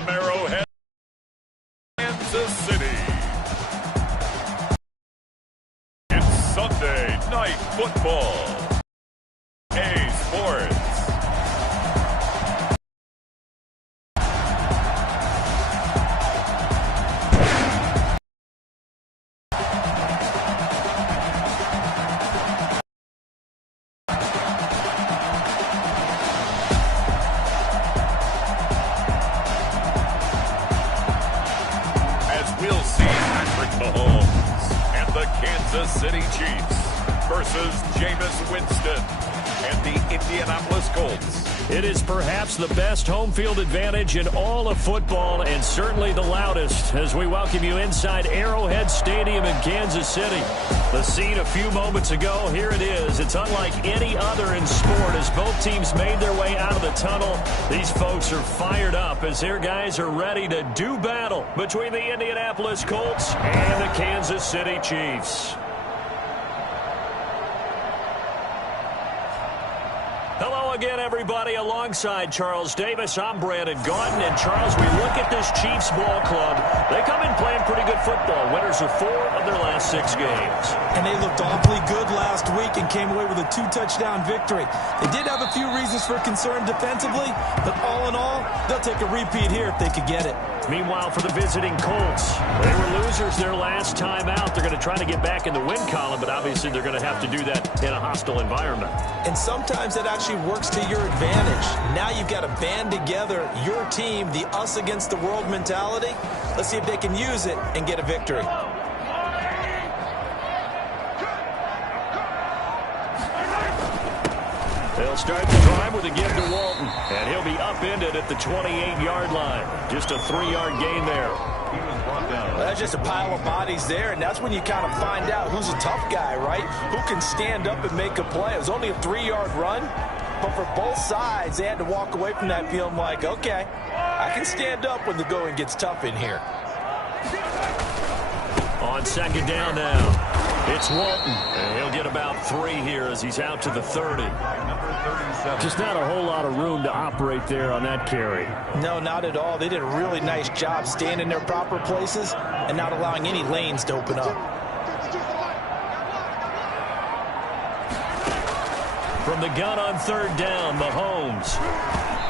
from Arrowhead, Kansas City. It's Sunday Night Football. A Sports. We'll see Patrick Mahomes and the Kansas City Chiefs versus Jameis Winston and the Indianapolis Colts. It is perhaps the best home field advantage in all of football, and certainly the loudest, as we welcome you inside Arrowhead Stadium in Kansas City. The scene a few moments ago, here it is. It's unlike any other in sport as both teams made their way out of the tunnel. These folks are fired up as their guys are ready to do battle between the Indianapolis Colts and the Kansas City Chiefs. Hello again, everybody. Alongside Charles Davis, I'm Brandon Gaudin. And, Charles, we look at this Chiefs ball club. They come in playing pretty good football. Winners of 4 of their last 6 games. And they looked awfully good last week and came away with a 2-touchdown victory. They did have a few reasons for concern defensively, but all in all, they'll take a repeat here if they could get it. Meanwhile, for the visiting Colts, they were losers their last time out. They're going to try to get back in the win column, but obviously they're going to have to do that in a hostile environment. And sometimes that actually works to your advantage. Now you've got to band together your team, the us against the world mentality. Let's see if they can use it and get a victory. They'll start the drive with a give to Walton, and he'll be upended at the 28-yard line. Just a 3-yard gain there. Well, that's just a pile of bodies there, and that's when you kind of find out who's a tough guy, right? Who can stand up and make a play. It was only a 3-yard run, but for both sides, they had to walk away from that feeling like, okay, I can stand up when the going gets tough in here. On second down now, it's Walton, and he'll get about 3 here as he's out to the 30. Just not a whole lot of room to operate there on that carry. No, not at all. They did a really nice job staying in their proper places and not allowing any lanes to open up. From the gun on third down, Mahomes.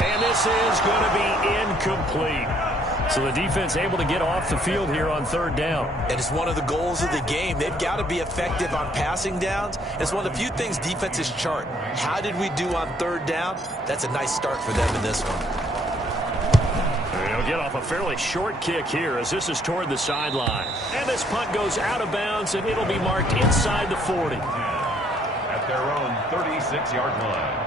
And this is going to be incomplete. So the defense able to get off the field here on third down. And it's one of the goals of the game. They've got to be effective on passing downs. It's one of the few things defenses chart. How did we do on third down? That's a nice start for them in this one. They'll get off a fairly short kick here as this is toward the sideline. And this punt goes out of bounds, and it'll be marked inside the 40. At their own 36-yard line.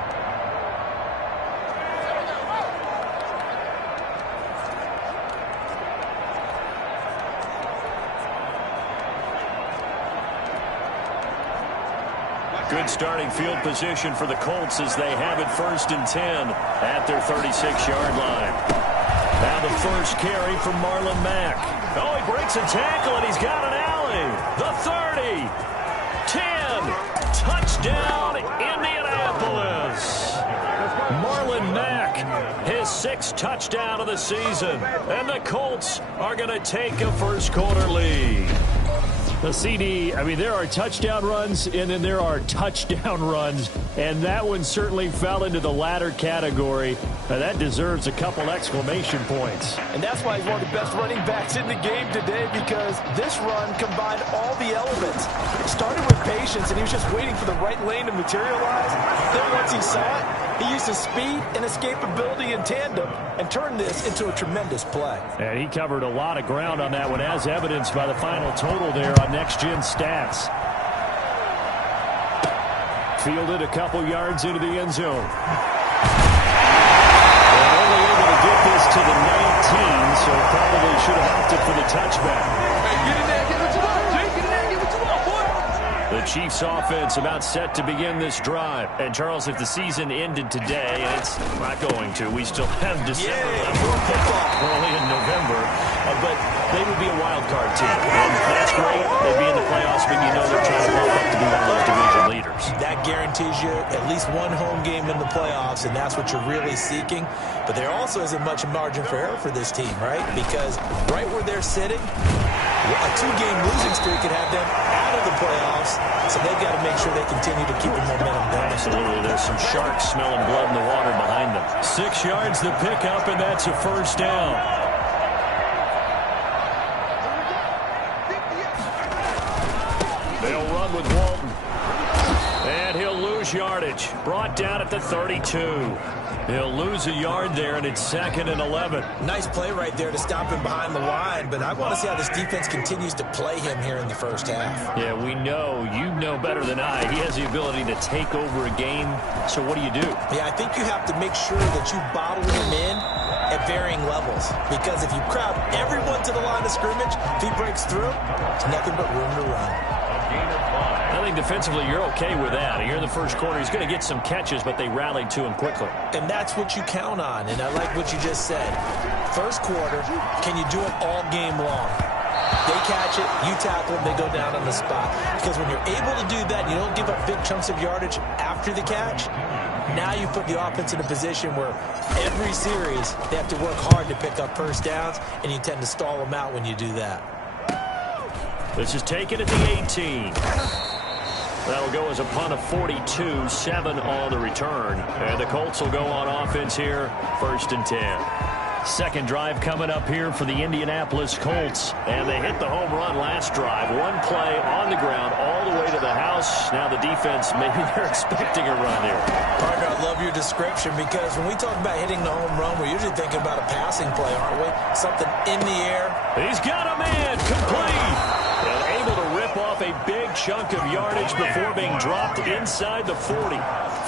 Good starting field position for the Colts as they have it 1st and 10 at their 36-yard line. Now the first carry from Marlon Mack. Oh, he breaks a tackle, and he's got an alley. The 30, 10, touchdown, Indianapolis. Marlon Mack, his 6th touchdown of the season, and the Colts are going to take a first-quarter lead. The CD, I mean, there are touchdown runs, and then there are touchdown runs, and that one certainly fell into the latter category. That deserves a couple exclamation points. And that's why he's one of the best running backs in the game today, because this run combined all the elements. It started with patience, and he was just waiting for the right lane to materialize. Then once he saw it, he used his speed and escapability in tandem and turned this into a tremendous play. And he covered a lot of ground on that one, as evidenced by the final total there on Next Gen Stats. Fielded a couple yards into the end zone. And only able to get this to the 19, so probably should have opted for the touchback. Hey, get in there, get what you want, Jake. Get in there, get what you want, boy. The Chiefs offense about set to begin this drive. And, Charles, if the season ended today, and it's not going to, we still have December left, early in November, but they would be a wild card team. And that's great. They'd be in the playoffs, but you know they're trying to build up to be one of those division leaders. that guarantees you at least one home game in the playoffs, and that's what you're really seeking. But there also isn't much margin for error for this team, right? Because right where they're sitting, a 2-game losing streak could have them out of the playoffs, so they've got to make sure they continue to keep the momentum going. Absolutely. There's some sharks smelling blood in the water behind them. 6 yards the pickup, and that's a first down. They'll run with Walton. And he'll lose yardage. Brought down at the 32. He'll lose a yard there, and it's 2nd and 11. Nice play right there to stop him behind the line, but I want to see how this defense continues to play him here in the first half. Yeah, we know. You know better than I. He has the ability to take over a game, so what do you do? Yeah, I think you have to make sure that you bottle him in at varying levels, because if you crowd everyone to the line of scrimmage, if he breaks through, there's nothing but room to run. I think defensively you're okay with that. Here in the first quarter, he's going to get some catches, but they rallied to him quickly. And that's what you count on, and I like what you just said. First quarter, can you do it all game long? They catch it, you tackle them, they go down on the spot. Because when you're able to do that, you don't give up big chunks of yardage after the catch. Now you put the offense in a position where every series they have to work hard to pick up first downs, and you tend to stall them out when you do that. This is taken at the 18. That'll go as a punt of 42, 7 on the return. And the Colts will go on offense here, 1st and 10. Second drive coming up here for the Indianapolis Colts. And they hit the home run last drive. One play on the ground all the way to the house. Now the defense, maybe they're expecting a run here. Parker, I love your description, because when we talk about hitting the home run, we're usually thinking about a passing play, aren't we? Something in the air. He's got a man, complete. And able to rip off a big chunk of yardage before being dropped inside the 40.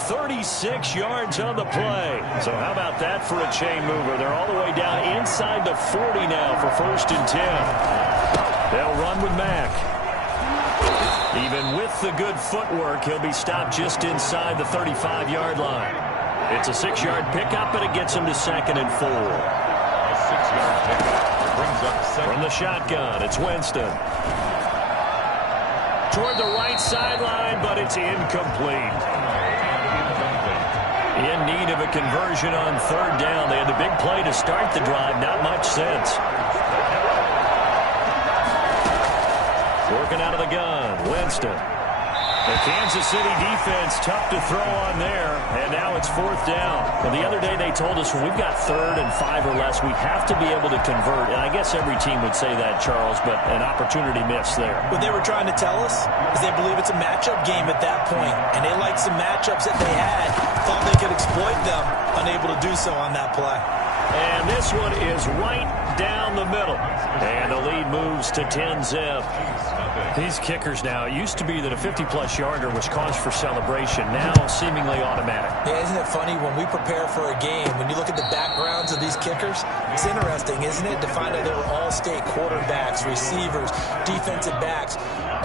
36 yards on the play. So how about that for a chain mover? They're all the way down inside the 40 now for 1st and 10. They'll run with Mack. Even with the good footwork, he'll be stopped just inside the 35-yard line. It's a 6-yard pickup, and it gets him to 2nd and 4. A 6-yard pickup brings up second. From the shotgun, it's Winston. Toward the right sideline, but it's incomplete. In need of a conversion on 3rd down. They had the big play to start the drive. Not much sense. Working out of the gun, Winston. The Kansas City defense, tough to throw on there, and now it's 4th down. And the other day they told us when we've got 3rd and 5 or less, we have to be able to convert. And I guess every team would say that, Charles, but an opportunity missed there. What they were trying to tell us is they believe it's a matchup game at that point, and they liked some matchups that they had, thought they could exploit them, unable to do so on that play. And this one is right down the middle. And the lead moves to 10-zip. These kickers now, it used to be that a 50-plus yarder was cause for celebration. Now seemingly automatic. Yeah, isn't it funny when we prepare for a game, when you look at the backgrounds of these kickers, it's interesting, isn't it, to find out they were all-state quarterbacks, receivers, defensive backs,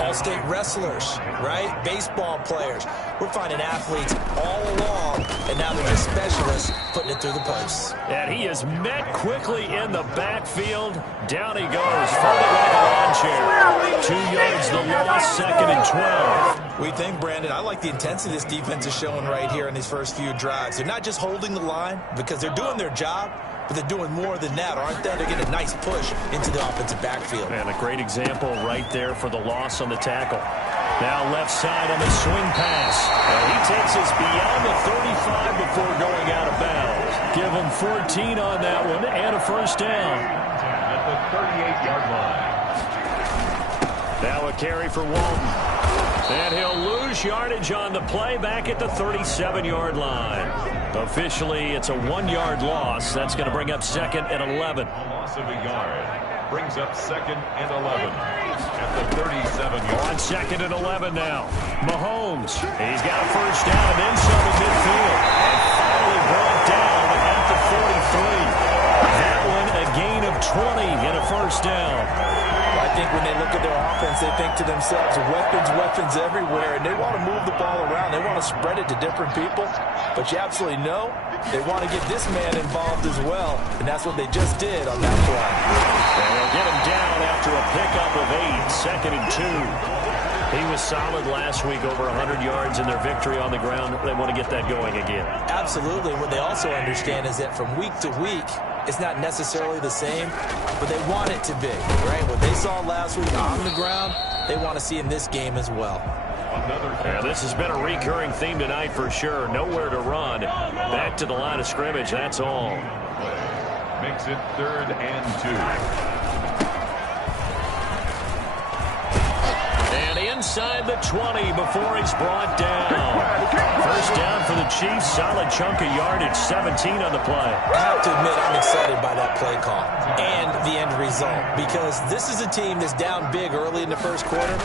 all-state wrestlers, right? Baseball players. We're finding athletes all along, and now they're just specialists putting it through the posts. And he is met quickly in the backfield. Down he goes, folded like a lawn chair. 2 yards the loss, 2nd and 12. We think, Brandon, I like the intensity this defense is showing right here in these first few drives. They're not just holding the line because they're doing their job, but they're doing more than that, aren't they? They're getting a nice push into the offensive backfield. And a great example right there for the loss on the tackle. Now left side on the swing pass. And he takes us beyond the 35 before going out of bounds. Give him 14 on that one and a 1st down. At the 38-yard line. Now a carry for Walton. And he'll lose yardage on the play back at the 37-yard line. Officially, it's a 1-yard loss. That's going to bring up 2nd and 11. Loss of a yard brings up 2nd and 11 at the 37-yard. On 2nd and 11 now. Mahomes, he's got a 1st down and then some in midfield. And finally brought down at the 43. That one a gain of 20 and a 1st down. I think when they look at their offense, they think to themselves, weapons everywhere, and they want to move the ball around. They want to spread it to different people, but you absolutely know they want to get this man involved as well, and that's what they just did on that play. And they'll get him down after a pickup of 8, 2nd and 2. He was solid last week, over 100 yards in their victory on the ground. They want to get that going again. Absolutely. What they also understand is that from week to week, it's not necessarily the same, but they want it to be, right? What they saw last week on the ground, they want to see in this game as well. Yeah, this has been a recurring theme tonight for sure. Nowhere to run. Back to the line of scrimmage, that's all. Makes it 3rd and 2. And inside the 20 before he's brought down. First down for the Chiefs. Solid chunk of yardage, 17 on the play. I have to admit, I'm excited by that play call and the end result, because this is a team that's down big early in the first quarter,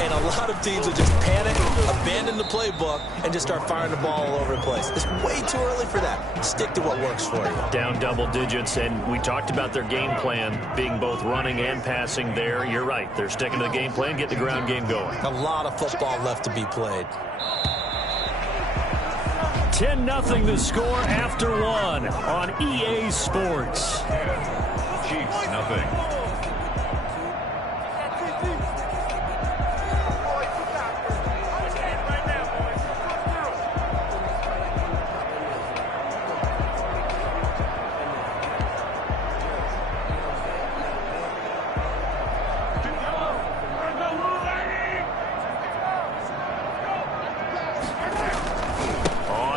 and a lot of teams will just panic, abandon the playbook, and just start firing the ball all over the place. It's way too early for that. Stick to what works for you. Down double digits, and we talked about their game plan being both running and passing there. You're right. They're sticking to the game plan, get the ground game going. A lot of football left to be played. 10-0 the score after one on EA Sports. Chiefs, nothing.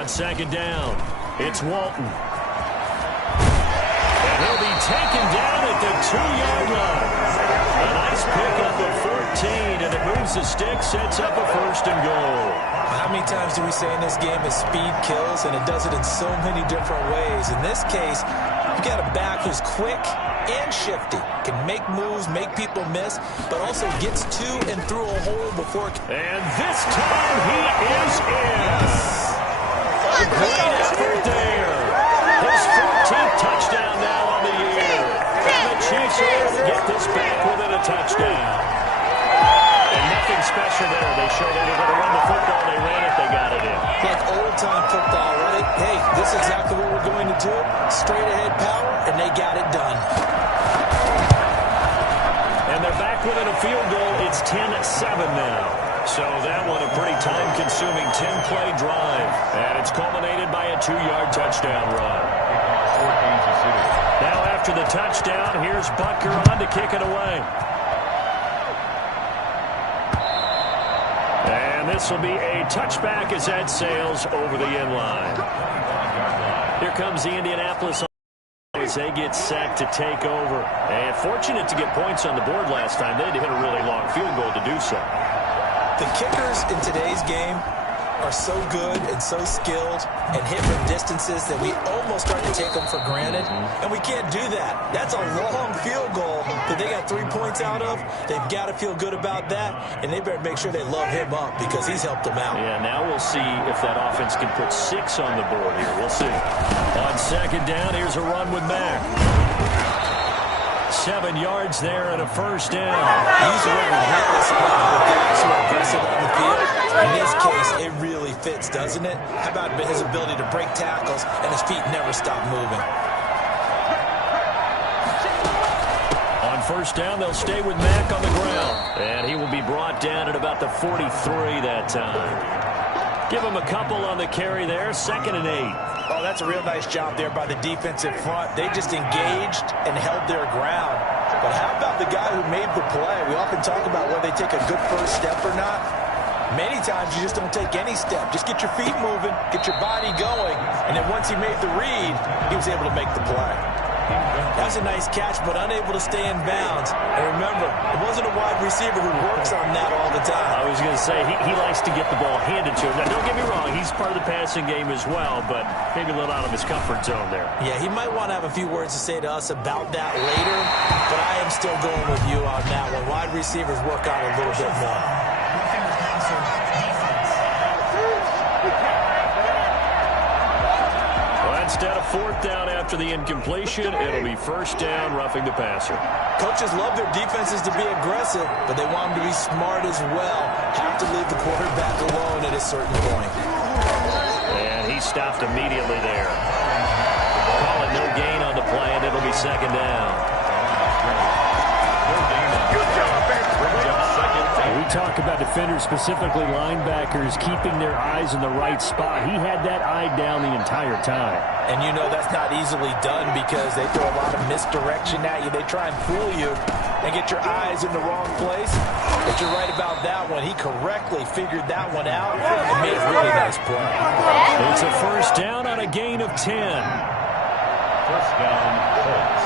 Second down. It's Walton. And he'll be taken down at the 2-yard line. A nice pickup of 14, and it moves the stick, sets up a 1st and goal. How many times do we say in this game that speed kills, and it does it in so many different ways? In this case, you got a back who's quick and shifty, can make moves, make people miss, but also gets to and through a hole before. And this time he is in. Yes. Great effort there. His 14th touchdown now on the year. And the Chiefs are able to get this back within a touchdown. And nothing special there. They showed they were going to run the football. They ran it. They got it in. Like old-time football, right? Hey, this is exactly what we're going to do. Straight-ahead power, and they got it done. And they're back within a field goal. It's 10-7 now. So that one a pretty time-consuming 10-play drive. And it's culminated by a 2-yard touchdown run. Now after the touchdown, here's Butker on to kick it away. And this will be a touchback as that sails over the end line. Here comes the Indianapolis as they get set to take over. And fortunate to get points on the board last time. They had to hit a really long field goal to do so. The kickers in today's game are so good and so skilled and hit from distances that we almost start to take them for granted, and we can't do that. That's a long field goal that they got 3 points out of. They've got to feel good about that, and they better make sure they love him up because he's helped them out. Yeah, now we'll see if that offense can put 6 on the board here. We'll see. On second down, here's a run with Mack. 7 yards there and a 1st down. He's a relentless with guys who are aggressive on the field. In this case, it really fits, doesn't it? How about his ability to break tackles and his feet never stop moving? On 1st down, they'll stay with Mack on the ground. And he will be brought down at about the 43 that time. Give him a couple on the carry there. 2nd and 8. Oh, that's a real nice job there by the defensive front. They just engaged and held their ground. But how about the guy who made the play? We often talk about whether they take a good first step or not. Many times you just don't take any step. Just get your feet moving, get your body going, and then once he made the read, he was able to make the play. That was a nice catch, but unable to stay in bounds. And remember, it wasn't a wide receiver who works on that all the time. I was going to say, he likes to get the ball handed to him. Now, don't get me wrong, he's part of the passing game as well, but maybe a little out of his comfort zone there. Yeah, he might want to have a few words to say to us about that later, but I am still going with you on that one. Wide receivers work on it a little bit more. Instead of 4th down after the incompletion, it'll be 1st down, roughing the passer. Coaches love their defenses to be aggressive, but they want them to be smart as well. Have to leave the quarterback alone at a certain point. And he stopped immediately there. Call it no gain on the play, and it'll be 2nd down. We talk about defenders, specifically linebackers, keeping their eyes in the right spot. He had that eye down the entire time. And you know that's not easily done because they throw a lot of misdirection at you. They try and fool you and get your eyes in the wrong place. But you're right about that one. He correctly figured that one out and made a really nice play. It's a first down on a gain of 10. First down, Colts.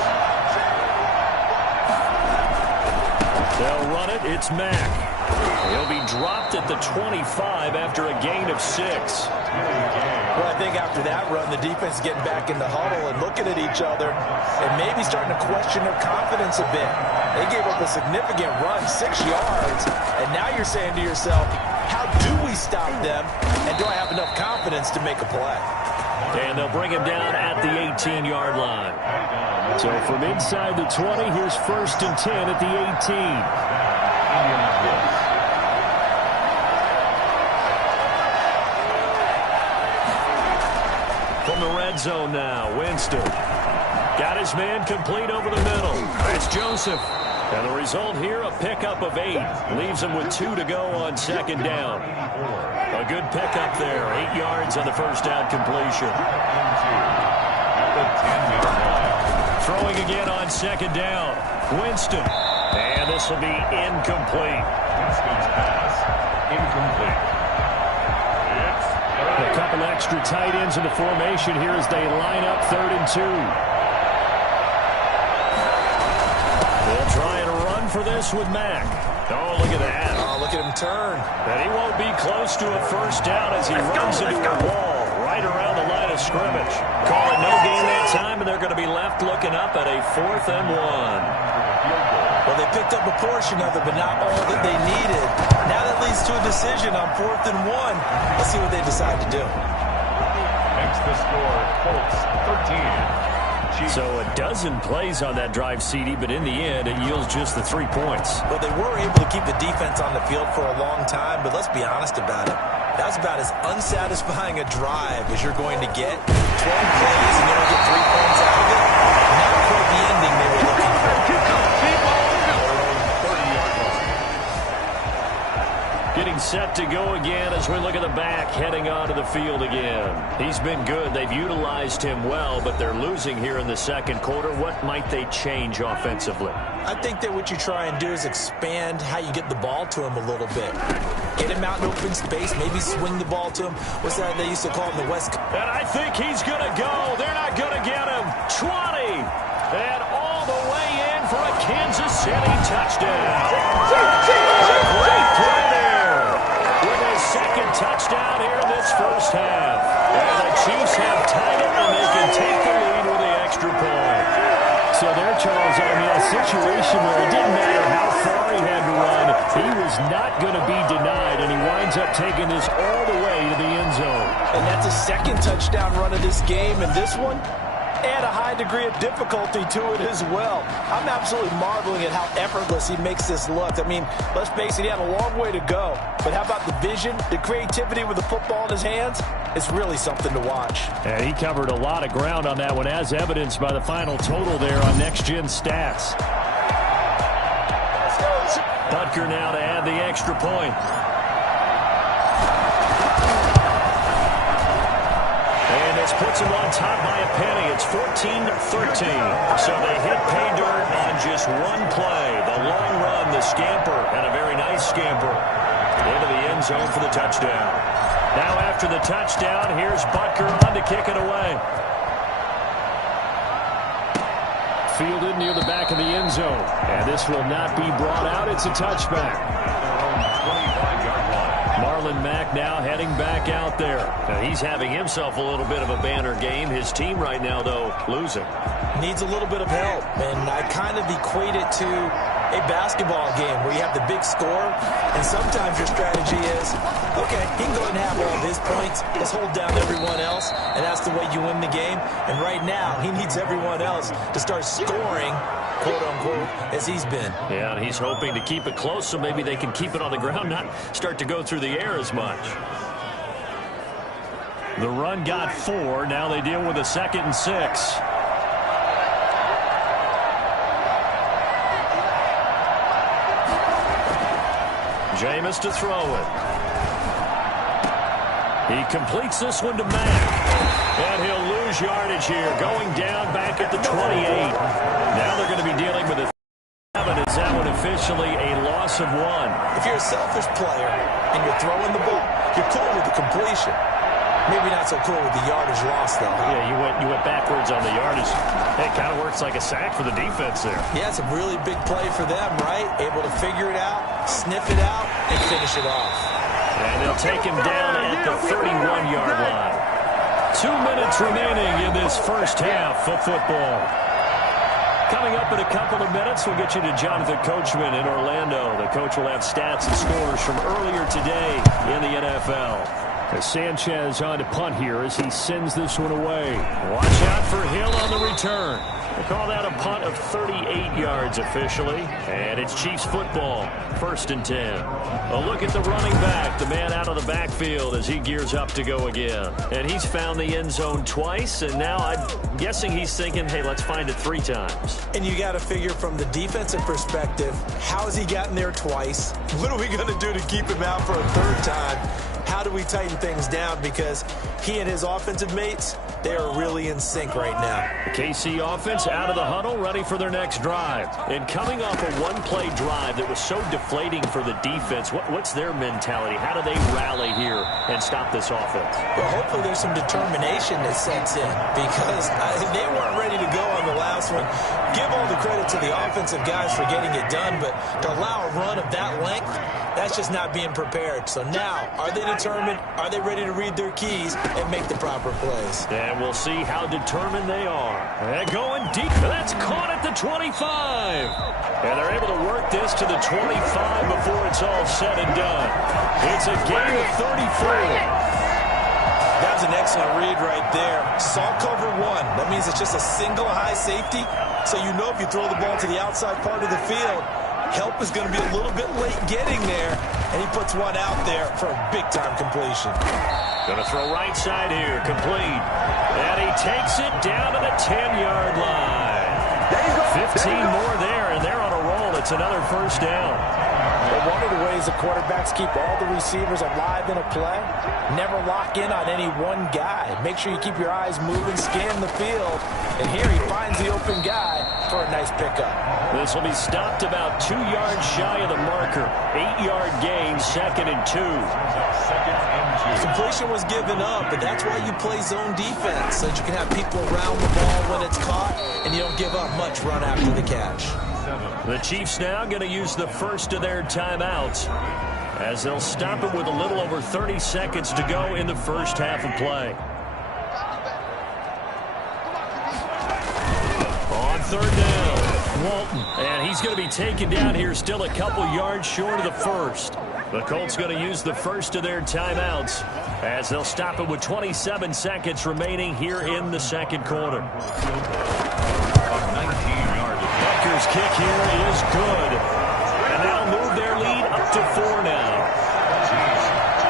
They'll run it. It's Mack. He'll be dropped at the 25 after a gain of 6. Well, I think after that run, the defense is getting back in the huddle and looking at each other and maybe starting to question their confidence a bit. They gave up a significant run, 6 yards, and now you're saying to yourself, how do we stop them, and do I have enough confidence to make a play? And they'll bring him down at the 18-yard line. So from inside the 20, here's first and 10 at the 18. From the red zone now, Winston. Got his man complete over the middle. That's Joseph. And the result here, a pickup of 8. Leaves him with 2 to go on second down. A good pickup there. 8 yards on the first down completion. Throwing again on second down. Winston. And this will be incomplete. Winston's pass, incomplete. A couple extra tight ends in the formation here as they line up 3rd and 2. They'll try and run for this with Mack. Oh, look at that. Oh, look at him turn. And he won't be close to a first down as he runs into a wall right around the line of scrimmage. Call it no gain that time, and they're going to be left looking up at a 4th and 1. Well, they picked up a portion of it, but not all that they needed. Now that leads to a decision on 4th and 1. Let's see what they decide to do. Makes the score Colts 13. So a dozen plays on that drive, CD, but in the end, it yields just the 3 points. Well, they were able to keep the defense on the field for a long time, but let's be honest about it. That's about as unsatisfying a drive as you're going to get. 12 plays and you don't get 3 points out of it. Not quite the ending they were looking for. Getting set to go again as we look at the back heading onto the field again. He's been good. They've utilized him well, but they're losing here in the second quarter. What might they change offensively? I think that what you try and do is expand how you get the ball to him a little bit. Get him out in open space, maybe swing the ball to him. What's that they used to call him, the West Coast? And I think he's going to go. They're not going to get him. 20. And all the way in for a Kansas City touchdown. Great play there. With his second touchdown here in this first half. And the Chiefs have tied it, and they can take the lead with the extra point. So there, Charles, I mean, a situation where it didn't matter how far he had to run, he was not going to be denied, and he winds up taking this all the way to the end zone. And that's a second touchdown run of this game, and this one, add a high degree of difficulty to it as well. I'm absolutely marveling at how effortless he makes this look. I mean, let's face it, he had a long way to go. But how about the vision, the creativity with the football in his hands? It's really something to watch. And he covered a lot of ground on that one, as evidenced by the final total there on Next Gen Stats. Butker now to add the extra point. And this puts him on top by a penny. It's 14-13. So they hit pay dirt on just one play. The long run, the scamper, and a very nice scamper into the end zone for the touchdown. Now after the touchdown, here's Butker on to kick it away. Fielded near the back of the end zone. And this will not be brought out. It's a touchback. Marlon Mack now heading back out there. Now he's having himself a little bit of a banner game. His team right now, though, losing. Needs a little bit of help, and I kind of equate it to a basketball game where you have the big score, and sometimes your strategy is, okay, he can go ahead and have all of his points. Let's hold down everyone else, and that's the way you win the game. And right now, he needs everyone else to start scoring, quote-unquote, as he's been. Yeah, and he's hoping to keep it close so maybe they can keep it on the ground, not start to go through the air as much. The run got 4. Now they deal with a 2nd and 6. Jameis to throw it. He completes this one to Mack. And he'll lose yardage here, going down back at the 28. Now they're going to be dealing with a 7. Is that one officially a loss of 1? If you're a selfish player and you're throwing the ball, you're cool with the completion. Maybe not so cool with the yardage loss, though. Yeah, you went backwards on the yardage. It kind of works like a sack for the defense there. Yeah, it's a really big play for them, right? Able to figure it out, sniff it out, and finish it off. And they'll take him down at the 31-yard line. 2 minutes remaining in this first half of football. Coming up in a couple of minutes, we'll get you to Jonathan Coachman in Orlando. The coach will have stats and scores from earlier today in the NFL. As Sanchez on to punt here as he sends this one away. Watch out for Hill on the return. They call that a punt of 38 yards officially. And it's Chiefs football, 1st and 10. A look at the running back, the man out of the backfield as he gears up to go again. And he's found the end zone twice, and now I'm guessing he's thinking, hey, let's find it 3 times. And you got to figure from the defensive perspective, how has he gotten there twice? What are we going to do to keep him out for a 3rd time? How do we tighten things down? Because he and his offensive mates, they are really in sync right now. The KC offense out of the huddle, ready for their next drive. And coming off a one-play drive that was so deflating for the defense, what's their mentality? How do they rally here and stop this offense? Well, hopefully there's some determination that sets in because they weren't ready to go on the last one. Give all the credit to the offensive guys for getting it done, but to allow a run of that length, that's just not being prepared. So now, are they determined? Are they ready to read their keys and make the proper plays? And we'll see how determined they are. And going deep. That's caught at the 25. And they're able to work this to the 25 before it's all said and done. It's a gain of 34. That was an excellent read right there. Saw cover 1. That means it's just a single high safety. So you know if you throw the ball to the outside part of the field, help is going to be a little bit late getting there, and he puts one out there for a big-time completion. Going to throw right side here, complete. And he takes it down to the 10-yard line. 15 more there, and they're on a roll. It's another 1st down. But one of the ways the quarterbacks keep all the receivers alive in a play, never lock in on any one guy. Make sure you keep your eyes moving, scan the field. And here he finds the open guy for a nice pickup. This will be stopped about 2 yards shy of the marker. 8-yard gain, 2nd and 2. Completion was given up, but that's why you play zone defense, so that you can have people around the ball when it's caught, and you don't give up much run after the catch. The Chiefs now going to use the first of their timeouts as they'll stop it with a little over 30 seconds to go in the first half of play. On 3rd down, Walton, and he's going to be taken down here still a couple yards short of the 1st. The Colts going to use the first of their timeouts as they'll stop it with 27 seconds remaining here in the 2nd quarter. Becker's kick here is good. And they'll move their lead up to 4 now.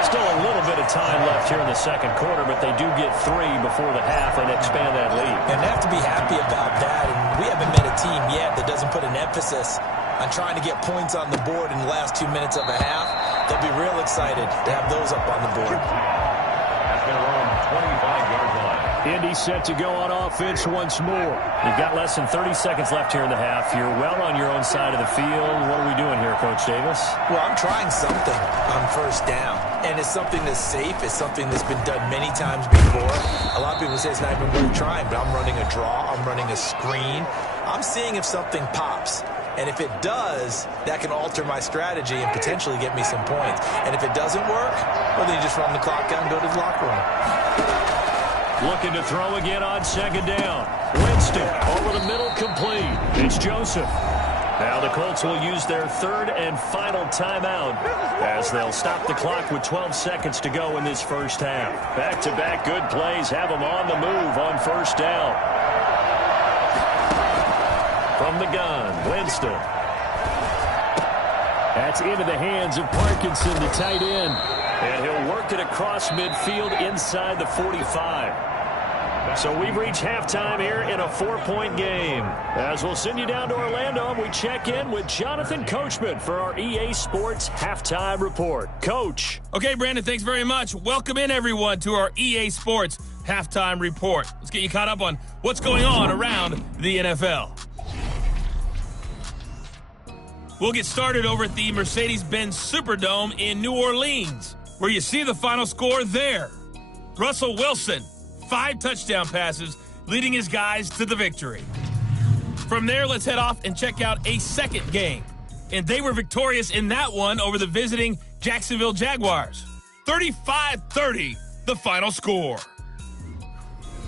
Still a little bit of time left here in the 2nd quarter, but they do get 3 before the half and expand that lead. And they have to be happy about that. And we haven't met a team yet that doesn't put an emphasis on trying to get points on the board in the last 2 minutes of a half. They'll be real excited to have those up on the board. At their own 25-yard line. Indy set to go on offense once more. You've got less than 30 seconds left here in the half. You're well on your own side of the field. What are we doing here, Coach Davis? Well, I'm trying something on 1st down. And it's something that's safe. It's something that's been done many times before. A lot of people say it's not even worth trying, but I'm running a draw. I'm running a screen. I'm seeing if something pops. And if it does, that can alter my strategy and potentially get me some points. And if it doesn't work, well, then you just run the clock out and go to the locker room. Looking to throw again on 2nd down. Winston over the middle, complete. It's Joseph. Now the Colts will use their 3rd and final timeout as they'll stop the clock with 12 seconds to go in this first half. Back-to-back good plays have them on the move on 1st down. From the gun, Winston. That's into the hands of Parkinson, the tight end. And he'll work it across midfield inside the 45. So we've reached halftime here in a 4-point game. As we'll send you down to Orlando, and we check in with Jonathan Coachman for our EA Sports Halftime Report. Coach. Okay, Brandon, thanks very much. Welcome in, everyone, to our EA Sports Halftime Report. Let's get you caught up on what's going on around the NFL. We'll get started over at the Mercedes-Benz Superdome in New Orleans, where you see the final score there. Russell Wilson, 5 touchdown passes, leading his guys to the victory. From there, let's head off and check out a second game. And they were victorious in that one over the visiting Jacksonville Jaguars. 35-30, the final score.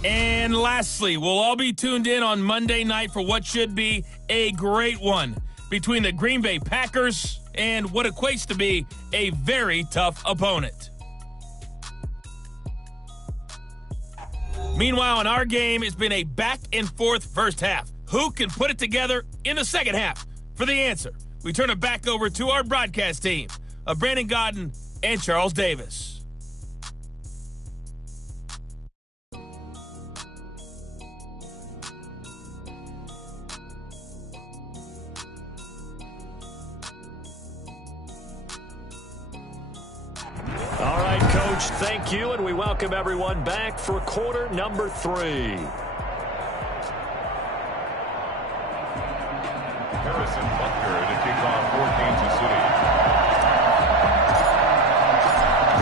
And lastly, we'll all be tuned in on Monday night for what should be a great one between the Green Bay Packers and what equates to be a very tough opponent. Meanwhile, in our game, it's been a back-and-forth first half. Who can put it together in the second half? For the answer, we turn it back over to our broadcast team of Brandon Godden and Charles Davis. All right, Coach, thank you, and we welcome everyone back for quarter number 3. Harrison Butker to kick off for Kansas City.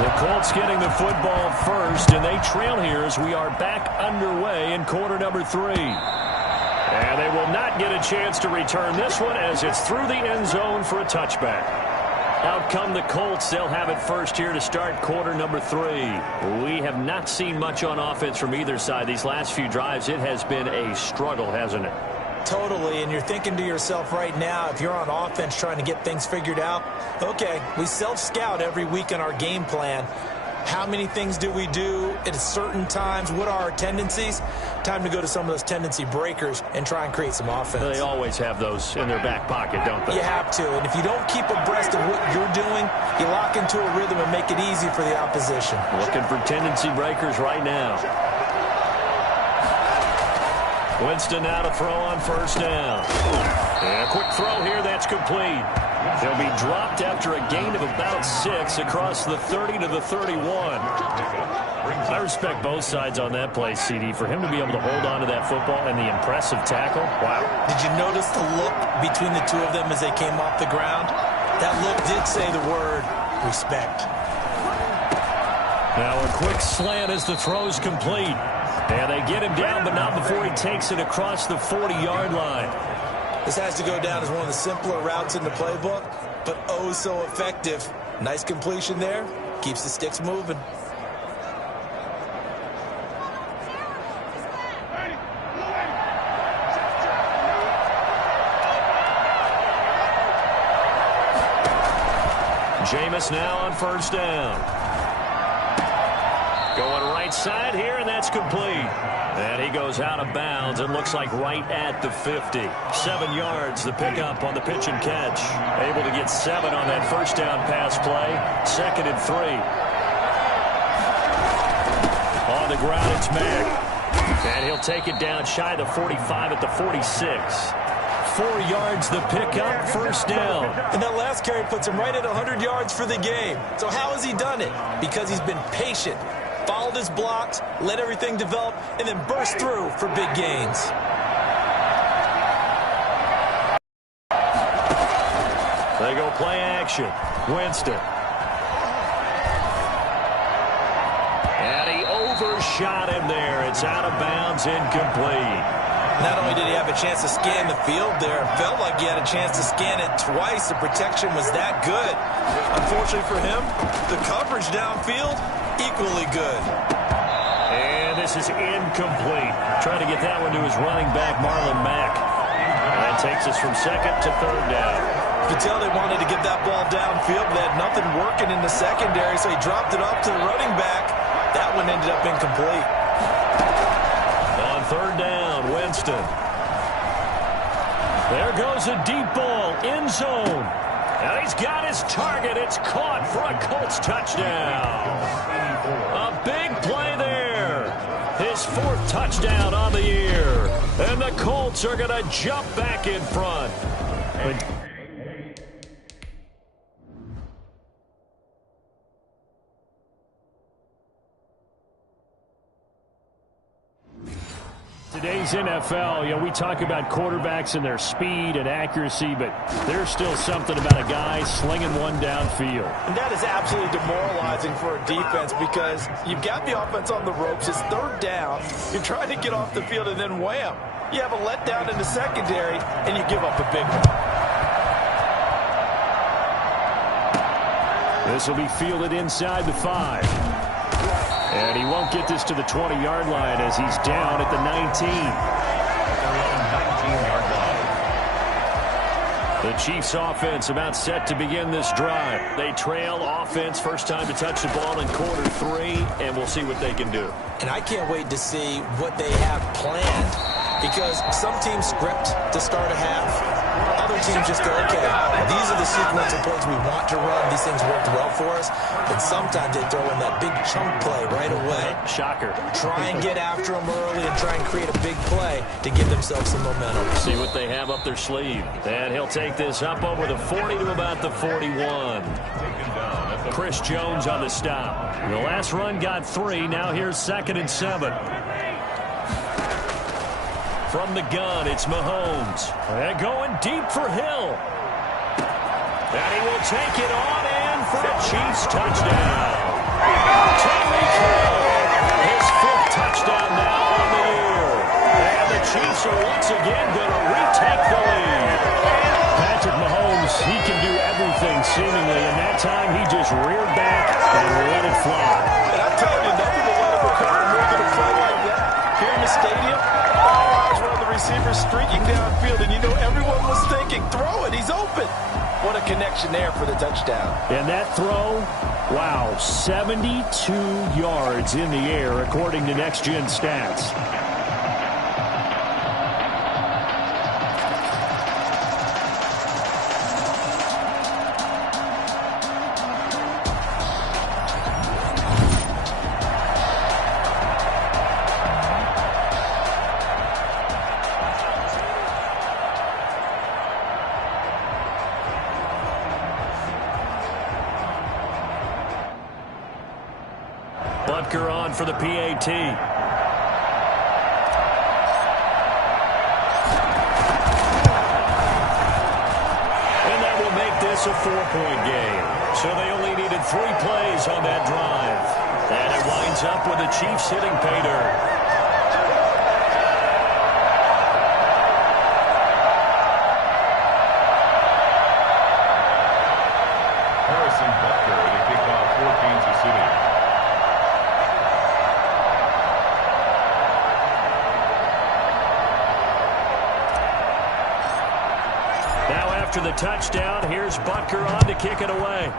The Colts getting the football first, and they trail here as we are back underway in quarter number 3. And they will not get a chance to return this one as it's through the end zone for a touchback. Out come the Colts. They'll have it first here to start quarter number 3. We have not seen much on offense from either side these last few drives. It has been a struggle, hasn't it? Totally, and you're thinking to yourself right now, if you're on offense trying to get things figured out, okay, we self-scout every week in our game plan. How many things do we do at certain times? What are our tendencies? Time to go to some of those tendency breakers and try and create some offense. They always have those in their back pocket, don't they? You have to, and if you don't keep abreast of what you're doing, you lock into a rhythm and make it easy for the opposition. Looking for tendency breakers right now. Winston now to throw on first down. And a quick throw here, that's complete. He'll be dropped after a gain of about 6 across the 30 to the 31. I respect both sides on that play, CD. For him to be able to hold on to that football and the impressive tackle, wow. Did you notice the look between the two of them as they came off the ground? That look did say the word respect. Now a quick slant as the throw's complete. And they get him down, but not before he takes it across the 40-yard line. This has to go down as one of the simpler routes in the playbook, but oh so effective. Nice completion there. Keeps the sticks moving. Jameis now on first down. Going right side here, and that's complete. And he goes out of bounds. It looks like right at the 50. 7 yards, the pickup on the pitch and catch. Able to get 7 on that first down pass play. 2nd and 3. On the ground, it's Mack. And he'll take it down shy of the 45 at the 46. 4 yards, the pickup, first down. And that last carry puts him right at 100 yards for the game. So how has he done it? Because he's been patient. Followed his blocks, let everything develop, and then burst through for big gains. They go play action. Winston. And he overshot him there. It's out of bounds, incomplete. Not only did he have a chance to scan the field there, it felt like he had a chance to scan it twice. The protection was that good. Unfortunately for him, the coverage downfield, equally good. And this is incomplete. Trying to get that one to his running back, Marlon Mack. And that takes us from 2nd to 3rd down. You could tell they wanted to get that ball downfield, but they had nothing working in the secondary, so he dropped it off to the running back. That one ended up incomplete. On 3rd down, Winston. There goes a deep ball, end zone. And he's got his target. It's caught for a Colts touchdown. A big play there. His his 4th touchdown on the year. And the Colts are going to jump back in front. Today's NFL, we talk about quarterbacks and their speed and accuracy, but there's still something about a guy slinging one downfield. And that is absolutely demoralizing for a defense because you've got the offense on the ropes. It's 3rd down. You're trying to get off the field, and then wham, you have a letdown in the secondary, and you give up a big one. This will be fielded inside the 5. And he won't get this to the 20-yard line as he's down at the 19. The Chiefs offense about set to begin this drive. They trail offense, first time to touch the ball in quarter 3, and we'll see what they can do. And I can't wait to see what they have planned because some teams script to start a half. Other teams just go, okay, these are the sequence of plays we want to run. These things worked well for us. But sometimes they throw in that big chunk play right away. Shocker. Try and get after them early and try and create a big play to give themselves some momentum. See what they have up their sleeve. And he'll take this up over the 40 to about the 41. Chris Jones on the stop. The last run got 3. Now here's 2nd and 7. From the gun, it's Mahomes. They're going deep for Hill. And he will take it on in for a Chiefs touchdown. Tyreek Hill, his 5th touchdown now on the year. And the Chiefs are once again going to retake the lead. Patrick Mahomes, he can do everything seemingly, and that time he just reared back and let it fly. And I'm telling you, nothing will let him recover more than a play like that. Here in the stadium, all eyes were on the receiver streaking downfield, and you know everyone was thinking, throw it, he's open. What a connection there for the touchdown. And that throw, wow, 72 yards in the air according to Next Gen Stats. Butker on for the PAT. And that will make this a 4-point game. So they only needed 3 plays on that drive. And it winds up with the Chiefs hitting pay dirt. Butker to kick off for Kansas City. Now after the touchdown, here's Butker on to kick it away.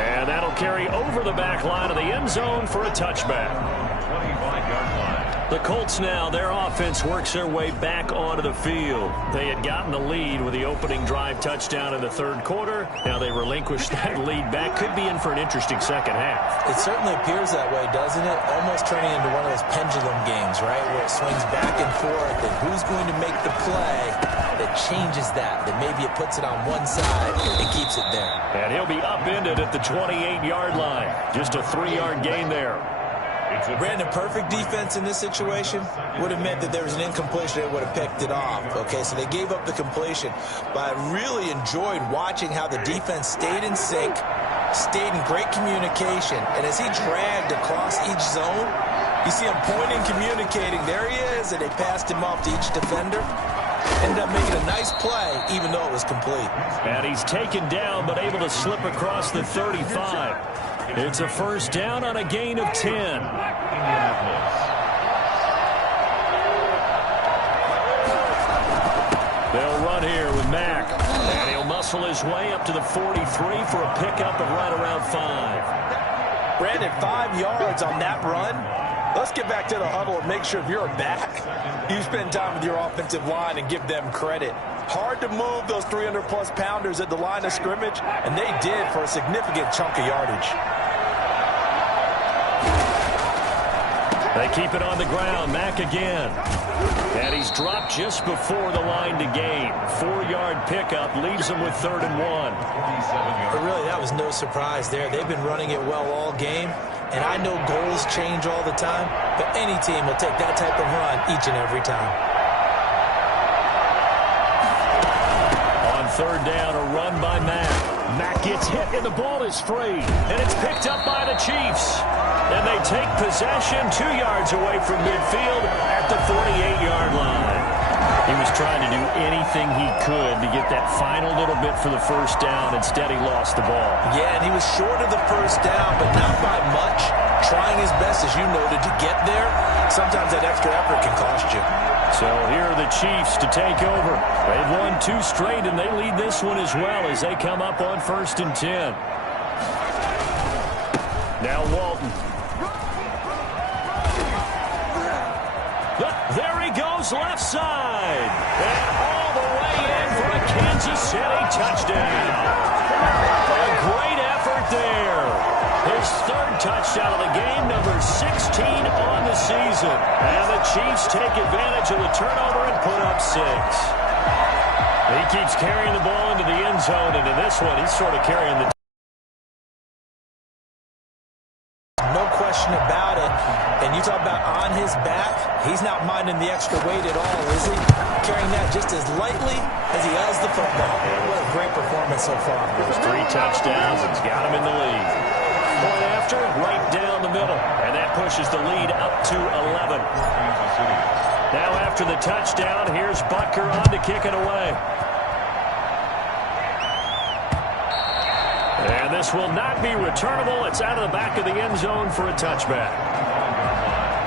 And that'll carry over the back line of the end zone for a touchback. 25-yard line. The Colts now, their offense works their way back onto the field. They had gotten the lead with the opening drive touchdown in the 3rd quarter. Now they relinquish that lead back. Could be in for an interesting second half. It certainly appears that way, doesn't it? Almost turning into one of those pendulum games, right? Where it swings back and forth, and who's going to make the play that changes that maybe it puts it on one side and keeps it there. And he'll be upended at the 28-yard line. Just a 3-yard gain there. Brandon, perfect defense in this situation would have meant that there was an incompletion that would have picked it off. Okay, so they gave up the completion. But I really enjoyed watching how the defense stayed in sync, stayed in great communication. And as he dragged across each zone, you see him pointing, communicating. There he is, and they passed him off to each defender. Ended up making a nice play, even though it was complete. And he's taken down, but able to slip across the 35. It's a first down on a gain of 10. Indianapolis. They'll run here with Mack. And he'll muscle his way up to the 43 for a pickup of right around 5. Brandon, 5 yards on that run. Let's get back to the huddle and make sure if you're back, you spend time with your offensive line and give them credit. Hard to move those 300-plus pounders at the line of scrimmage, and they did for a significant chunk of yardage. They keep it on the ground. Mack again. And he's dropped just before the line to gain. 4-yard pickup leaves them with 3rd and 1. But really, that was no surprise there. They've been running it well all game. And I know goals change all the time, but any team will take that type of run each and every time. On 3rd down, a run by Mack. Mack gets hit and the ball is free. And it's picked up by the Chiefs. And they take possession 2 yards away from midfield at the 48-yard line. He was trying to do anything he could to get that final little bit for the first down. Instead, he lost the ball. Yeah, and he was short of the first down, but not by much. Trying his best, as you noted, to get there. Sometimes that extra effort can cost you. So here are the Chiefs to take over. They've won 2 straight, and they lead this one as well as they come up on 1st and 10. Now Walton. There he goes, left side. And all the way in for a Kansas City touchdown. A great effort there. His 3rd touchdown of the game, number 16 on the season. And the Chiefs take advantage of the turnover and put up 6. He keeps carrying the ball into the end zone, and in this one, he's sort of carrying the... No question about it. And you talk about on his back, he's not minding the extra weight at all, is he? Carrying that just as lightly as he has the football. What a great performance so far. Those 3 touchdowns, it's got him in the lead. Point after, right down the middle. And that pushes the lead up to 11. Now after the touchdown, here's Butker on to kick it away. And this will not be returnable. It's out of the back of the end zone for a touchback.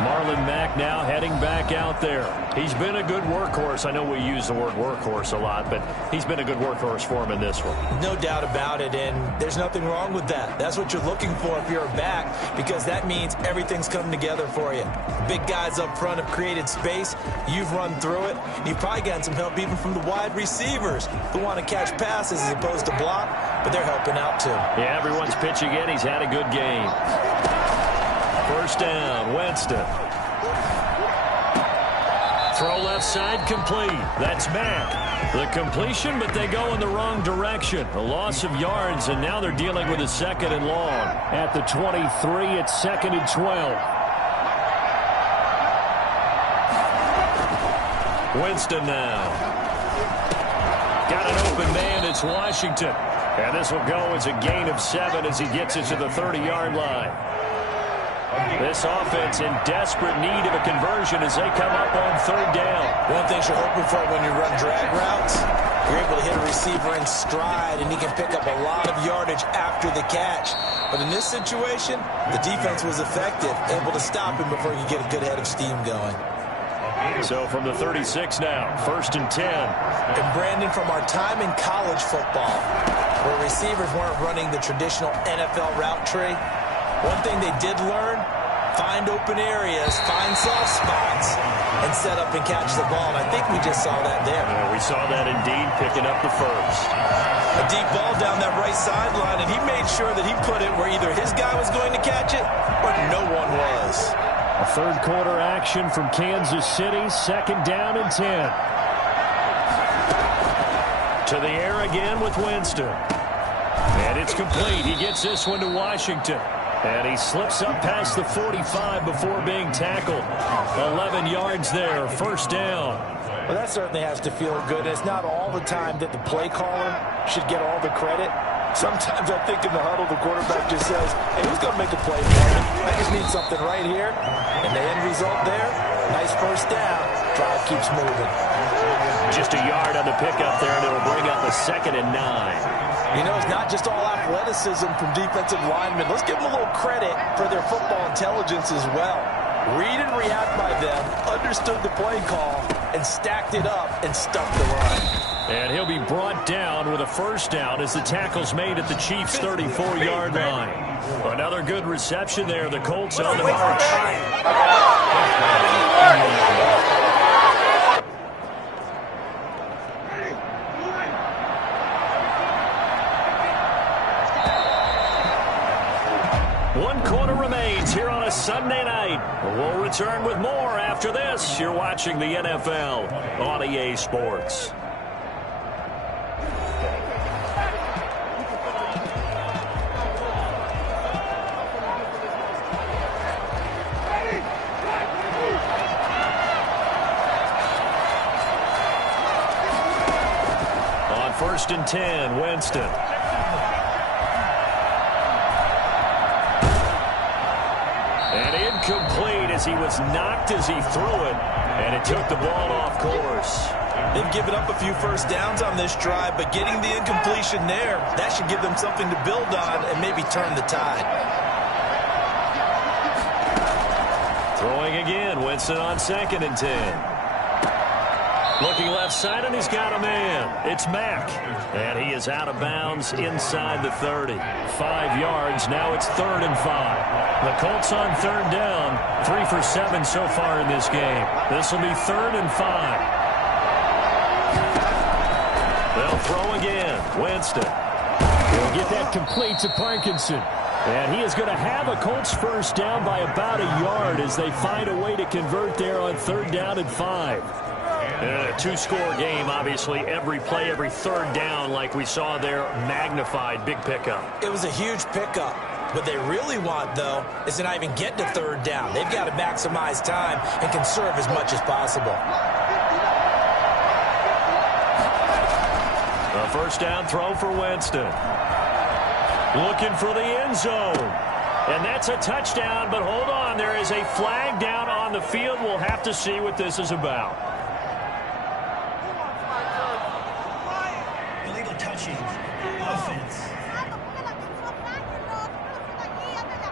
Marlon Mack now heading back out there. He's been a good workhorse. I know we use the word workhorse a lot, but he's been a good workhorse for him in this one. No doubt about it, and there's nothing wrong with that. That's what you're looking for if you're a back, because that means everything's coming together for you. Big guys up front have created space. You've run through it. You've probably gotten some help even from the wide receivers who want to catch passes as opposed to block, but they're helping out too. Yeah, everyone's pitching in. He's had a good game. 1st down, Winston. Throw left side complete. That's Mack. The completion, but they go in the wrong direction. A loss of yards, and now they're dealing with a 2nd and long. At the 23, it's 2nd and 12. Winston now. Got an open man. It's Washington. And this will go as a gain of 7 as he gets it to the 30-yard line. This offense in desperate need of a conversion as they come up on 3rd down. One thing you're hoping for when you run drag routes, you're able to hit a receiver in stride, and he can pick up a lot of yardage after the catch. But in this situation, the defense was effective, able to stop him before he could get a good head of steam going. So from the 36 now, 1st and 10. And Brandon, from our time in college football, where receivers weren't running the traditional NFL route tree, one thing they did learn, find open areas, find soft spots, and set up and catch the ball. And I think we just saw that there. Yeah, we saw that indeed, picking up the 1st. A deep ball down that right sideline, and he made sure that he put it where either his guy was going to catch it or no one was. A 3rd quarter action from Kansas City, 2nd down and 10. To the air again with Winston. And it's complete. He gets this one to Washington. And he slips up past the 45 before being tackled. 11 yards there, 1st down. Well, that certainly has to feel good. It's not all the time that the play caller should get all the credit. Sometimes I think in the huddle, the quarterback just says, hey, who's going to make a play for me? I just need something right here. And the end result there, nice 1st down. Drive keeps moving. Just a yard on the pickup there, and it'll bring up a 2nd and 9. You know, it's not just all athleticism from defensive linemen. Let's give them a little credit for their football intelligence as well. Read and react by them, understood the play call, and stacked it up and stuffed the run. And he'll be brought down with a 1st down as the tackle's made at the Chiefs' 34-yard line. Another good reception there. The Colts on the march. One quarter remains here on a Sunday night. We'll return with more after this. You're watching the NFL on EA Sports. On 1st and 10, Winston. And incomplete as he was knocked as he threw it, and it took the ball off course. They've given up a few first downs on this drive, but getting the incompletion there, that should give them something to build on and maybe turn the tide. Throwing again, Winston on 2nd and 10. Looking left side, and he's got a man. It's Mack. And he is out of bounds inside the 30. 5 yards. Now it's 3rd and 5. The Colts on 3rd down. 3 for 7 so far in this game. This will be 3rd and 5. They'll throw again. Winston. He'll get that complete to Parkinson. And he is going to have a Colts first down by about a yard as they find a way to convert there on 3rd down and 5. A 2-score game, obviously. Every play, every 3rd down, like we saw there, magnified. Big pickup. It was a huge pickup. What they really want, though, is to not even get to 3rd down. They've got to maximize time and conserve as much as possible. A first down throw for Winston. Looking for the end zone. And that's a touchdown, but hold on. There is a flag down on the field. We'll have to see what this is about.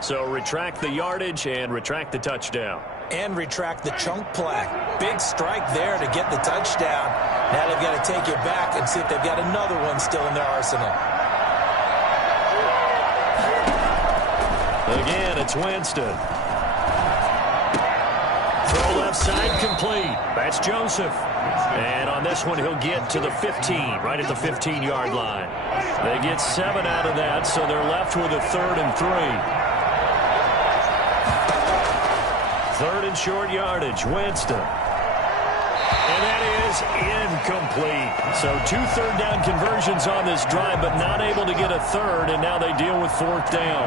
So retract the yardage and retract the touchdown. And retract the chunk play. Big strike there to get the touchdown. Now they've got to take it back and see if they've got another one still in their arsenal. Again, it's Winston. Throw left side complete. That's Joseph. And on this one, he'll get to the 15, right at the 15-yard line. They get 7 out of that, so they're left with a 3rd and 3. 3rd and short yardage, Winston. And that is incomplete. So 2 3rd down conversions on this drive, but not able to get a 3rd, and now they deal with 4th down.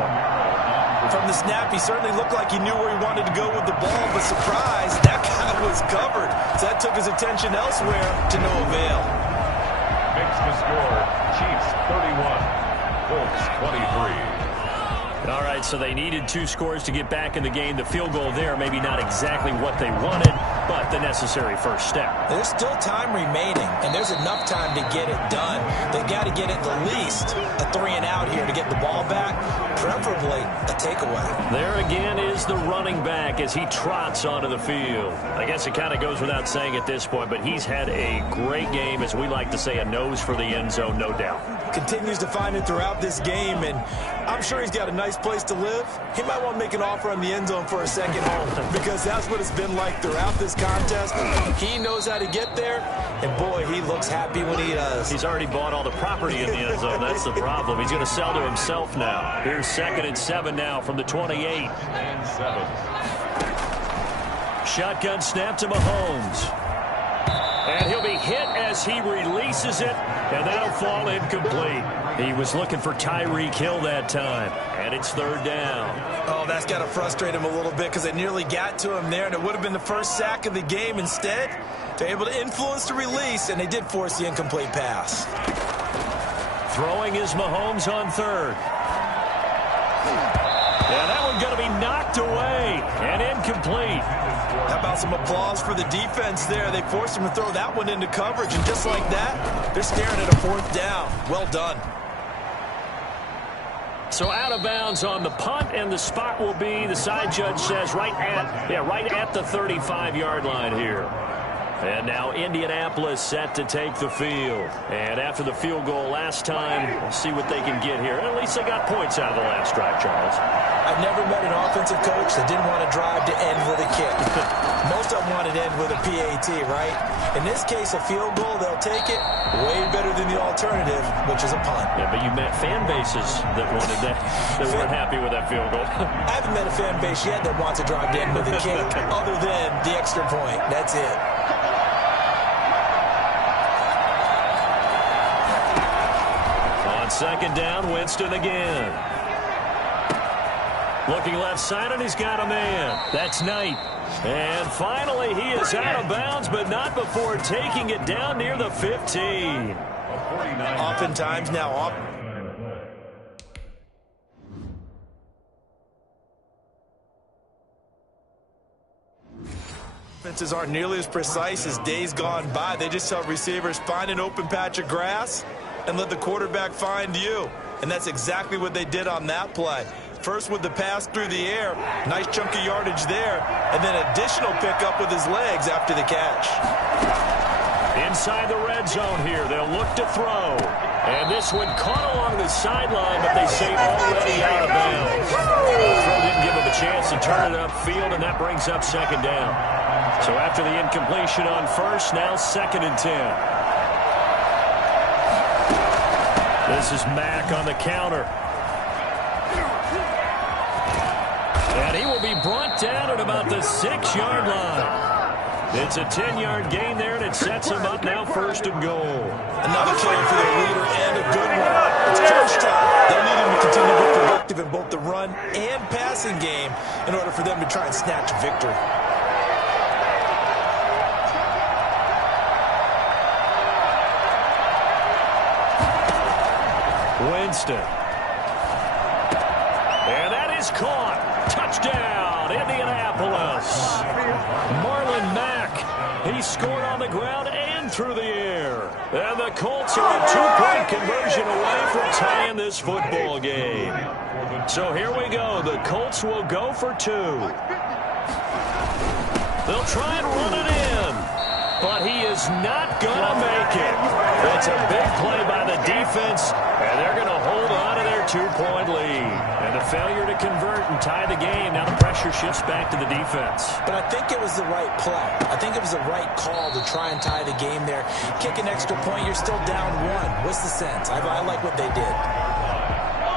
From the snap, he certainly looked like he knew where he wanted to go with the ball, but surprise, that guy was covered. So that took his attention elsewhere to no avail. Makes the score, Chiefs 31, Colts 23. All right, so they needed 2 scores to get back in the game. The field goal there, maybe not exactly what they wanted, but the necessary first step. There's still time remaining, and there's enough time to get it done. They've got to get at the least a 3-and-out here to get the ball back, preferably a takeaway. There again is the running back as he trots onto the field. I guess it kind of goes without saying at this point, but he's had a great game, as we like to say, a nose for the end zone, no doubt. Continues to find it throughout this game, and I'm sure he's got a nice place to live. He might want to make an offer on the end zone for a second home, because that's what it's been like throughout this contest. He knows how to get there, and boy, he looks happy when he does. He's already bought all the property in the end zone. That's the problem. He's going to sell to himself now. Here's 2nd and 7 now from the 28. And 7. Shotgun snap to Mahomes. And he'll be hit as he releases it, and that'll fall incomplete. He was looking for Tyreek Hill that time, and it's 3rd down. Oh, that's got to frustrate him a little bit because they nearly got to him there, and it would have been the first sack of the game. Instead, they're able to influence the release, and they did force the incomplete pass. Throwing is Mahomes on 3rd. Yeah, that one's going to be knocked away and incomplete. How about some applause for the defense there? They forced him to throw that one into coverage, and just like that, they're staring at a 4th down. Well done. So out of bounds on the punt, and the spot will be, the side judge says, right at the 35-yard line here. And now Indianapolis set to take the field. And after the field goal last time, we'll see what they can get here. At least they got points out of the last drive, Charles. I've never met an offensive coach that didn't want to drive to end with a kick. Most of them wanted to end with a PAT, right? In this case, a field goal, they'll take it way better than the alternative, which is a punt. Yeah, but you met fan bases that wanted that, that weren't happy with that field goal. I haven't met a fan base yet that wants to drive to end with a kick other than the extra point. That's it. On second down, Winston again. Looking left side, and he's got a man. That's Knight. And finally, he is out of bounds, but not before taking it down near the 15. Oftentimes now, offenses aren't nearly as precise as days gone by. They just tell receivers, find an open patch of grass and let the quarterback find you. And that's exactly what they did on that play. First with the pass through the air, nice chunk of yardage there, and then additional pickup with his legs after the catch. Inside the red zone here, they'll look to throw. And this one caught along the sideline, but they say already out of bounds. The throw didn't give him a chance to turn it upfield, and that brings up second down. So after the incompletion on first, now 2nd and 10. This is Mack on the counter. And he will be brought down at about the 6-yard line. It's a 10-yard gain there, and it sets him up now 1st and goal. Another carry for their leader and a good one. It's crunch time. They'll need him to continue to be productive in both the run and passing game in order for them to try and snatch victory. Winston. And that is caught. Touchdown, Indianapolis. Marlon Mack. He scored on the ground and through the air. And the Colts are a 2-point conversion away from tying this football game. So here we go. The Colts will go for 2. They'll try and run it in. But he is not going to make it. It's a big play by the defense, and they're going to hold on to their 2-point lead. And a failure to convert and tie the game. Now the pressure shifts back to the defense. But I think it was the right play. I think it was the right call to try and tie the game there. Kick an extra point, you're still down 1. What's the sense? I like what they did.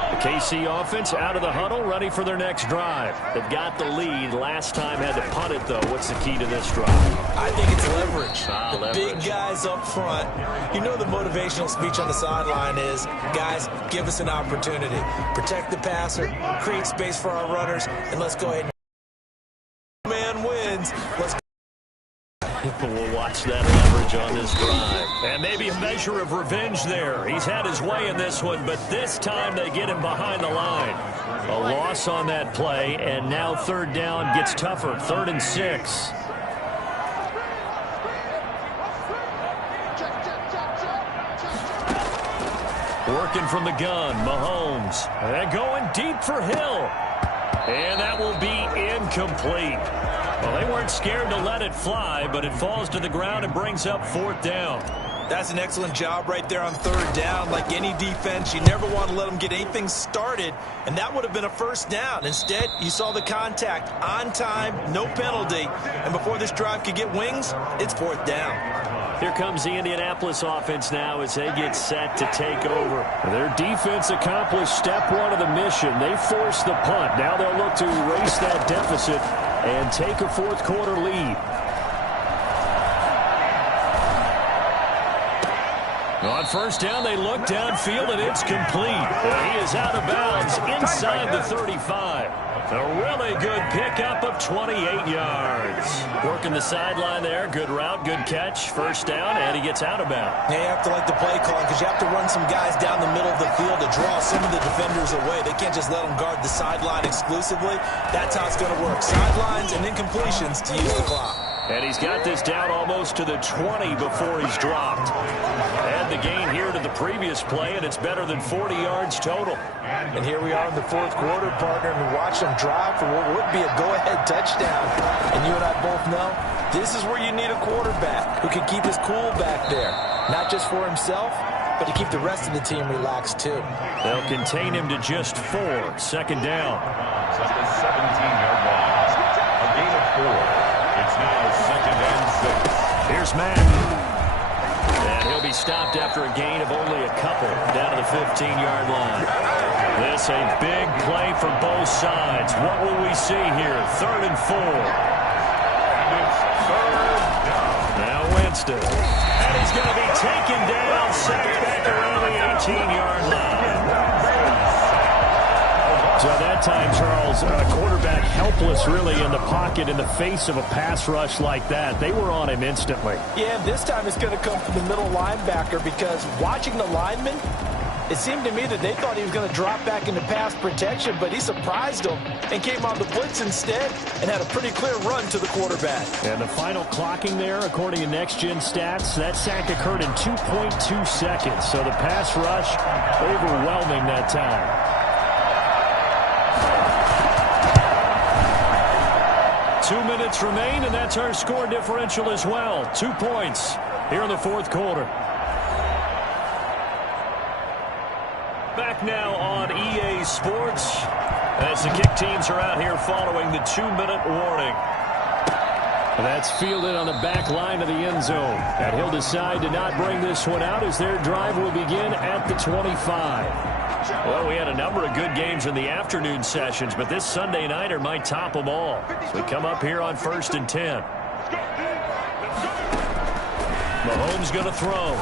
The KC offense out of the huddle, ready for their next drive. They've got the lead. Last time had to punt it, though. What's the key to this drive? I think it's leverage. The leverage. Big guys up front. You know the motivational speech on the sideline is, guys, give us an opportunity. Protect the passer, create space for our runners, and let's go ahead and man wins. Let's go. We'll watch that leverage on this drive. And maybe a measure of revenge there. He's had his way in this one, but this time they get him behind the line. A loss on that play, and now 3rd down gets tougher. 3rd and 6. Working from the gun, Mahomes. And going deep for Hill. And that will be incomplete. Well, they weren't scared to let it fly, but it falls to the ground and brings up 4th down. That's an excellent job right there on 3rd down. Like any defense, you never want to let them get anything started, and that would have been a 1st down. Instead, you saw the contact on time, no penalty, and before this drive could get wings, it's 4th down. Here comes the Indianapolis offense now as they get set to take over. Their defense accomplished step 1 of the mission. They forced the punt. Now they'll look to erase that deficit and take a 4th quarter lead. On 1st down, they look downfield, and it's complete. He is out of bounds inside the 35. A really good pickup of 28 yards. Working the sideline there. Good route, good catch. 1st down, and he gets out of bounds. Yeah, you have to like the play call because you have to run some guys down the middle of the field to draw some of the defenders away. They can't just let them guard the sideline exclusively. That's how it's going to work. Sidelines and incompletions to use the clock. And he's got this down almost to the 20 before he's dropped. Add the gain here to the previous play, and it's better than 40 yards total. And here we are in the 4th quarter, partner, and we watch them drive for what would be a go-ahead touchdown. And you and I both know this is where you need a quarterback who can keep his cool back there, not just for himself, but to keep the rest of the team relaxed too. They'll contain him to just 4. Second down. At the 17-yard line. A gain of 4. It's now 2nd and 6. Here's Mack. And he'll be stopped after a gain of only a couple down to the 15-yard line. This a big play for both sides. What will we see here? 3rd and 4. And it's 3rd down. Now Winston. And he's going to be taken down, sacked back around the 18-yard line. So that time, Charles, a quarterback helpless really in the pocket in the face of a pass rush like that. They were on him instantly. Yeah, and this time it's going to come from the middle linebacker because watching the lineman, it seemed to me that they thought he was going to drop back into pass protection, but he surprised them and came on the blitz instead and had a pretty clear run to the quarterback. And the final clocking there, according to Next Gen Stats, that sack occurred in 2.2 seconds. So the pass rush overwhelming that time. 2 minutes remain, and that's our score differential as well. 2 points here in the 4th quarter. Back now on EA Sports as the kick teams are out here following the 2-minute warning. That's fielded on the back line of the end zone. And he'll decide to not bring this one out as their drive will begin at the 25. Well, we had a number of good games in the afternoon sessions, but this Sunday nighter might top them all. So we come up here on 1st and 10. Mahomes going to throw.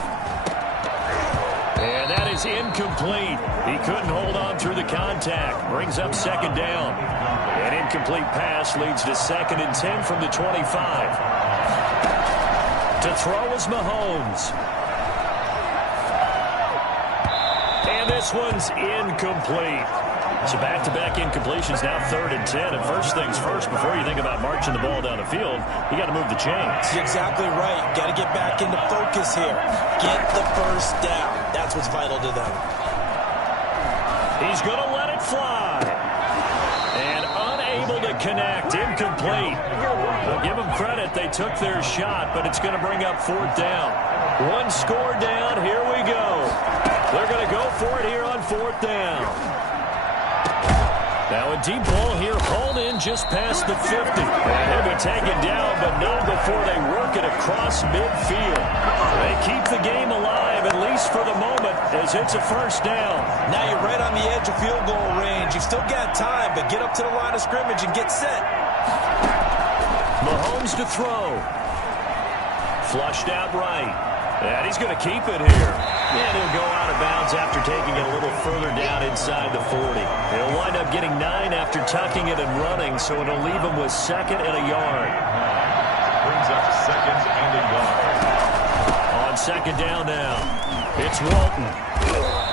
And that is incomplete. He couldn't hold on through the contact. Brings up 2nd down. An incomplete pass leads to 2nd and 10 from the 25. To throw is Mahomes. And this one's incomplete. So back-to-back incompletions, now 3rd and 10. And first things first, before you think about marching the ball down the field, you got to move the chains. You're exactly right. Got to get back into focus here. Get the first down. That's what's vital to them. He's going to let it fly. And unable to connect. Incomplete. Well, give them credit. They took their shot, but it's going to bring up 4th down. 1 score down. Here we go. They're going to go for it here on 4th down. Now a deep ball here hauled in just past the 50. And he'll be taken down, but not before they work it across midfield. They keep the game alive, at least for the moment, as it's a 1st down. Now you're right on the edge of field goal range. You've still got time, but get up to the line of scrimmage and get set. Mahomes to throw. Flushed out right. And he's going to keep it here. And he'll go out of bounds after taking it a little further down inside the 40. He'll wind up getting 9 after tucking it and running, so it'll leave him with 2nd and a yard. Brings up 2nd and a yard. On 2nd down now, it's Walton.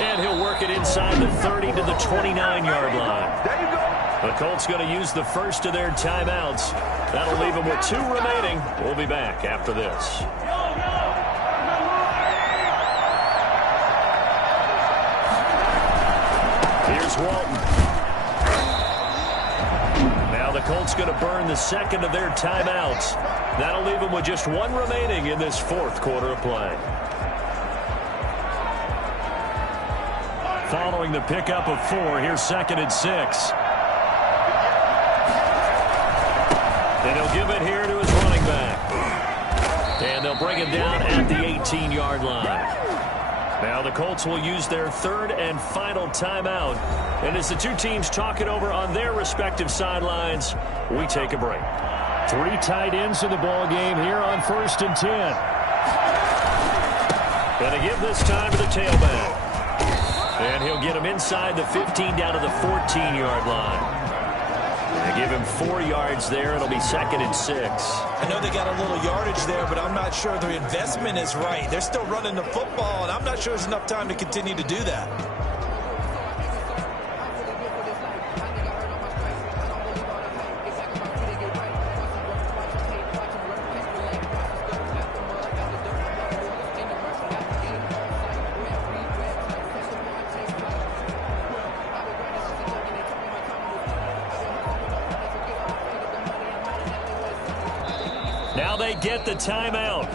And he'll work it inside the 30 to the 29-yard line. There you go. The Colts going to use the first of their timeouts. That'll leave them with 2 remaining. We'll be back after this. Here's Walton. Now the Colts going to burn the 2nd of their timeouts. That'll leave them with just 1 remaining in this 4th quarter of play. Following the pickup of 4, here's 2nd and 6. And he'll give it here to his running back. And they'll bring him down at the 18-yard line. Now the Colts will use their 3rd and final timeout. And as the two teams talk it over on their respective sidelines, we take a break. 3 tight ends in the ball game here on 1st and 10. Going to give this time to the tailback. And he'll get him inside the 15 down to the 14-yard line. They give him 4 yards there. It'll be 2nd and 6. I know they got a little yardage there, but I'm not sure the investment is right. They're still running the football, and I'm not sure there's enough time to continue to do that. Now they get the timeout.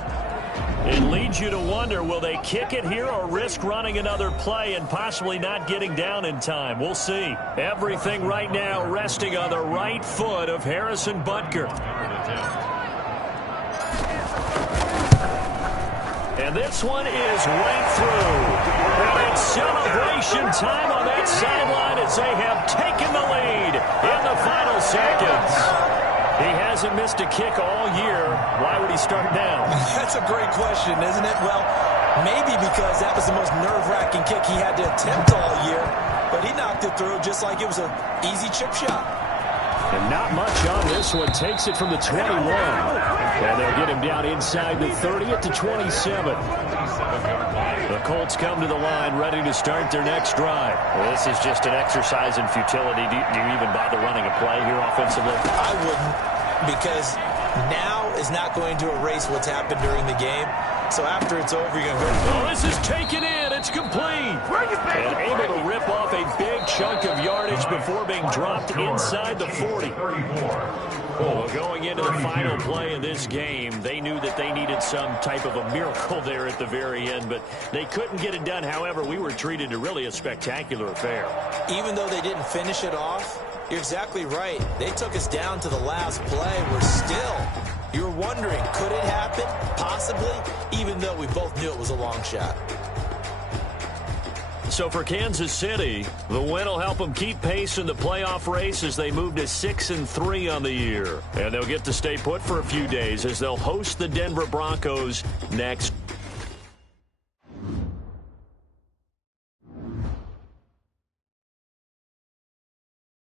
It leads you to wonder, will they kick it here or risk running another play and possibly not getting down in time? We'll see. Everything right now resting on the right foot of Harrison Butker. And this one is right through. And it's celebration time on that sideline as they have taken the lead in the final seconds. He hasn't missed a kick all year. Why would he start now? That's a great question, isn't it? Well, maybe because that was the most nerve-wracking kick he had to attempt all year. But he knocked it through just like it was an easy chip shot. And not much on this one. Takes it from the 21. And they'll get him down inside the 30 at the 27. The Colts come to the line ready to start their next drive. Well, this is just an exercise in futility. Do you even bother running a play here offensively? I wouldn't, because now is not going to erase what's happened during the game. So after it's over, you're going to go. Oh, this is taken in. It's complete. And able to rip off a big chunk of yardage before being dropped inside the 40. Well, going into the final play of this game, they knew that they needed some type of a miracle there at the very end, but they couldn't get it done. However, we were treated to really a spectacular affair. Even though they didn't finish it off, you're exactly right. They took us down to the last play. We're still, you were wondering, could it happen? Possibly, even though we both knew it was a long shot. So for Kansas City, the win will help them keep pace in the playoff race as they move to 6-3 on the year. And they'll get to stay put for a few days as they'll host the Denver Broncos next